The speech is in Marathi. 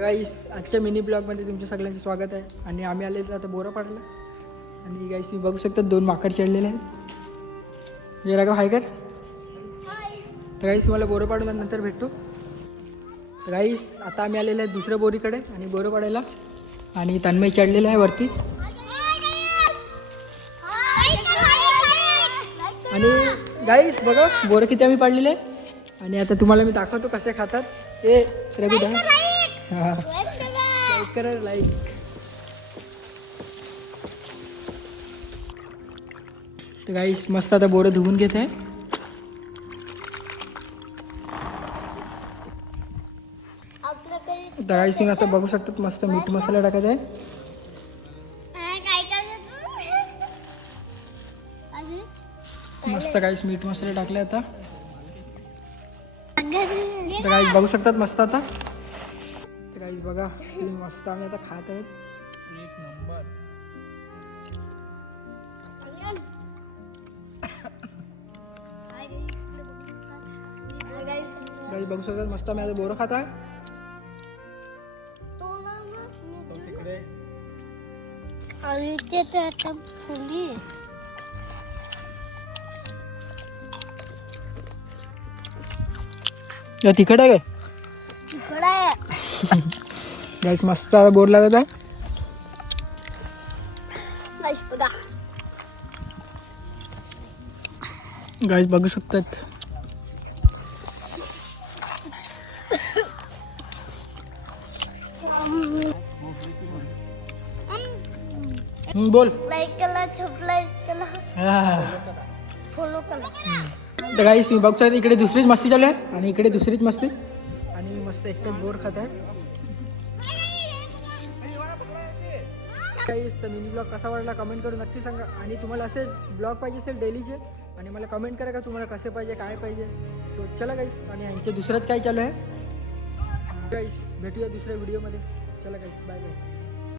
गाईस आजच्या मिनी ब्लॉगमध्ये तुमच्या सगळ्यांचं स्वागत आहे. आणि आम्ही आले तर आता बोरं पाडलं. आणि गाईस तुम्ही बघू शकता 2 माकड चढलेले आहेत. हे राघव हाय कर. तर गाईस तुम्हाला बोरं पाडून नंतर भेटतो. तर गाईस आता आम्ही आलेले आहे दुसऱ्या बोरीकडे आणि बोरं पाडायला. आणि तन्मय चढलेला आहे वरती. आणि गाईस बघा बोरं किती आम्ही पाडलेले आहे. आणि आता तुम्हाला मी दाखवतो कसे खातात. ए रघु दा हां लाईक करा लाईक. तर गाईस मस्त आता बोरं धुवून घेत आहे. तर गाईस तुम्ही आता बघू शकतात मस्त मीठ मसाला टाकत आहे. मस्त गाईस मीठ मसाला टाकले आता. तर गाईस बघू शकतात मस्त आता. तर गाईस बघा तुम्ही मस्त आम्ही आता खात आहेत. एक नंबर. गाईस बघू शकतात मस्त आम्ही आता बोरं खात आहे. आणि ते तर आता फुली तिखट आहे काय तिकडे आहे. गाईस मस्त आता बोर लागत आहे. गाईस बघा गाईस बघू शकतात. बोल. लाईक केला लाईक केला फॉलो केला. तर गाईस तुम्ही बघू शकता इकडे दुसरीच मस्ती चालू आहे आणि इकडे दुसरीच मस्ती. आणि मस्त एकटेच बोर खात आहे. गाईस तर मिनी ब्लॉग कसा वाटला कमेंट करून नक्की सांगा. आणि तुम्हाला असे ब्लॉग पाहिजे असेल डेलीचे आणि मला कमेंट करा का तुम्हाला कसे पाहिजे काय पाहिजे. सो चला गाईस आणि ह्यांचं दुसरंच काय चालू आहे. गाईस भेटूया दुसऱ्या व्हिडिओमध्ये. चला गाईस बाय बाय.